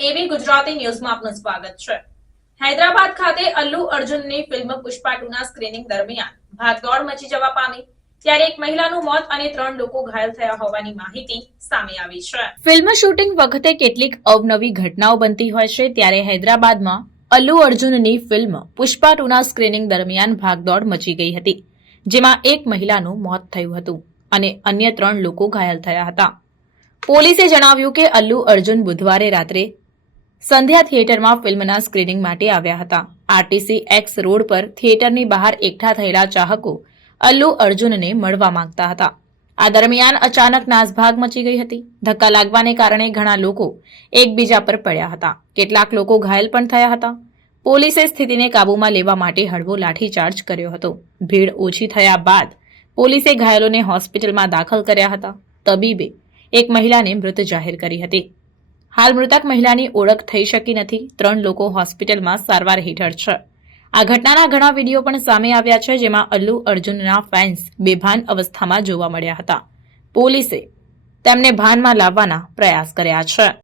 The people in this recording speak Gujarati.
એવી ગુજરાતી ન્યૂઝમાં આપનું સ્વાગત છે. હૈદરાબાદ ખાતે અલ્લુ અર્જુનની ફિલ્મ પુષ્પા ટુના સ્ક્રીનિંગ દરમિયાન ભાગદોડ મચી જવા પામી, ત્યારે એક મહિલાનું મોત અને ત્રણ લોકો ઘાયલ થયા હોવાની સ્ક્રીનિંગ દરમિયાન ભાગદોડ મચી ગઈ હતી, જેમાં એક મહિલાનું મોત થયું હતું અને અન્ય ત્રણ લોકો ઘાયલ થયા હતા. પોલીસે જણાવ્યું કે અલ્લુ અર્જુન બુધવારે રાત્રે સંધ્યા થિયેટરમાં ફિલ્મના સ્ક્રીનિંગ માટે આવ્યા હતા. આરટીસી એક્સ રોડ પર થિયેટરની બહાર એકઠા થયેલા ચાહકો અલ્લુ અર્જુનને મળવા માંગતા હતા. આ દરમિયાન અચાનક નાસભાગ મચી ગઈ હતી. ધક્કા લાગવાને કારણે ઘણા લોકો એકબીજા પર પડ્યા હતા. કેટલાક લોકો ઘાયલ પણ થયા હતા. પોલીસે સ્થિતિને કાબૂમાં લેવા માટે હળવો લાઠીચાર્જ કર્યો હતો. ભીડ ઓછી થયા બાદ પોલીસે ઘાયલોને હોસ્પિટલમાં દાખલ કર્યા હતા. તબીબે એક મહિલાને મૃત જાહેર કરી હતી. હાલ મૃતક મહિલાની ઓળખ થઈ શકી નથી. ત્રણ લોકો હોસ્પિટલમાં સારવાર હેઠળ છે. આ ઘટનાના ઘણા વીડિયો પણ સામે આવ્યા છે, જેમાં અલ્લુ અર્જુનના ફેન્સ બેભાન અવસ્થામાં જોવા મળ્યા હતા. પોલીસે તેમને ભાનમાં લાવવાના પ્રયાસ કર્યા છે.